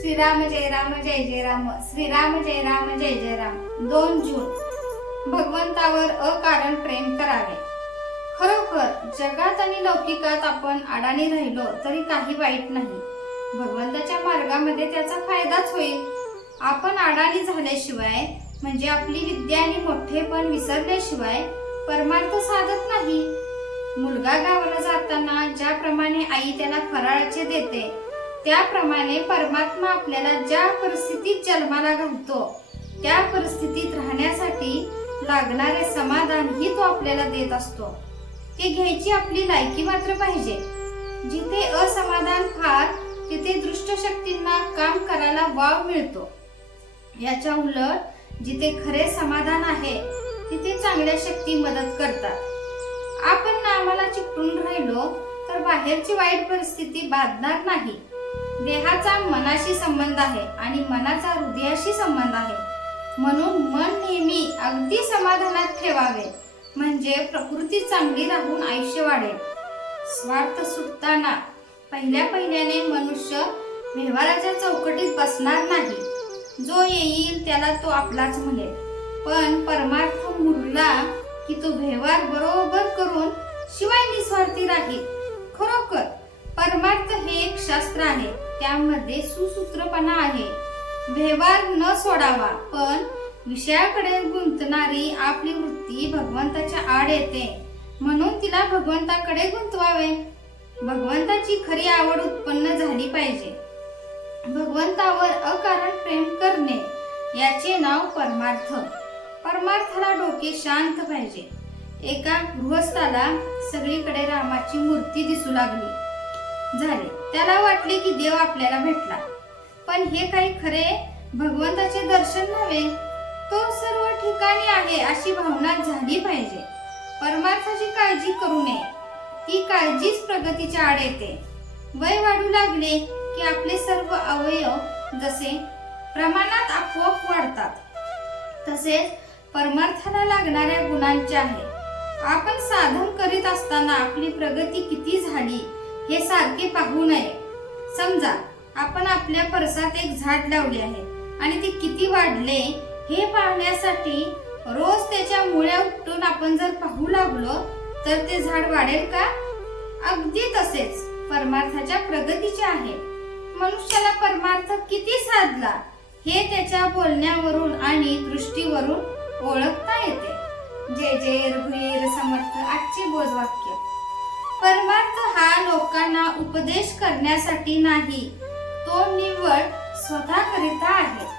श्रीराम जय राम जय जय राम श्रीराम जय राम जय जय राम दोन जून भगवंतावर अकारण प्रेम करावे खरोखर जगात आणि लौकिकात आपण अडाणी राहिलो तरी काही वाईट नाही भगवंताच्या मार्गामध्ये त्याचा फायदाच होईल आपण अडाणी झाल्याशिवाय म्हणजे आपली विद्या आणि मोठेपण विसरल्याशिवाय परमार्थ साधत नाही मुलगा गावाला जाताना ज्याप्रमाणे आई त्याला फराळाचे देते त्याप्रमाणे परमात्मा आपल्याला ज्या परिस्थितीत जन्माला घालतो त्या परिस्थितीत राहण्यासाठी लागणारे समाधान ही तो आपल्याला देत असतो ते घ्यायची आपली लायकी मात्र पाहिजे जिथे असमाधान फार तिथे दृष्ट शक्तींना काम करायला वाव मिळतो याच्या उलट जिथे खरे समाधान आहे तिथे चांगल्या शक्ती मदत करतात आपण आम्हाला चिकटून राहिलो तर बाहेरची वाईट परिस्थिती बाधणार नाही देहाचा मनाशी संबंध आहे आणि मनाचा हृदयाशी संबंध आहे म्हणून मन नेहमी अगदी समाधानात ठेवावे म्हणजे प्रकृती चांगली राहून आयुष्य वाढेल स्वार्थ सुटताना पहिल्या पहिल्याने मनुष्य व्यवहाराच्या चौकटीत बसणार नाही जो येईल त्याला तो आपलाच म्हणेल पण परमार्थ मुरला की तो व्यवहार बरोबर करून शिवाय निस्वार्थी राहील खरोखर परमार्थ हे एक शास्त्र आहे त्यामध्ये सुसूत्रपणा आहे व्यवहार न सोडावा पण विषयाकडे गुंतणारी आपली वृत्ती भगवंताच्या आड येते म्हणून तिला भगवंताकडे गुंतवावे भगवंताची खरी आवड उत्पन्न झाली पाहिजे भगवंतावर अकारण प्रेम करणे याचे नाव परमार्थ परमार्थाला डोके शांत पाहिजे एका गृहस्थाला सगळीकडे रामाची मूर्ती दिसू लागली झाले त्याला वाटले की देव आपल्याला भेटला पण हे काही खरे भगवंताचे दर्शन नव्हे तो सर्व ठिकाणी आहे अशी भावना झाली पाहिजे परमार्थाची काळजी करू नये ती काळजीच प्रगतीच्या आड येते वय वाढू लागले की आपले सर्व अवयव जसे प्रमाणात आपोआप वाढतात तसेच परमार्थाला लागणाऱ्या गुणांचे आहे आपण साधन करीत असताना आपली प्रगती किती झाली हे सारखे पाहू नये समजा आपण आपल्या परसात एक झाड लावले आहे आणि ते किती वाढले हे पाहण्यासाठी रोज त्याच्या मुळ्या उठून आपण जर पाहू लागलो तर ते झाड वाढेल का अगदी तसेच परमार्थाच्या प्रगतीचे आहे मनुष्याला परमार्थ किती साधला हे त्याच्या बोलण्यावरून आणि दृष्टीवरून ओळखता येते जय जय रघुवीर समर्थ आजचे वाक्य परमार्थ हा लोकांना उपदेश करण्यासाठी नाही तो निव्वळ स्वतःकरिता आहे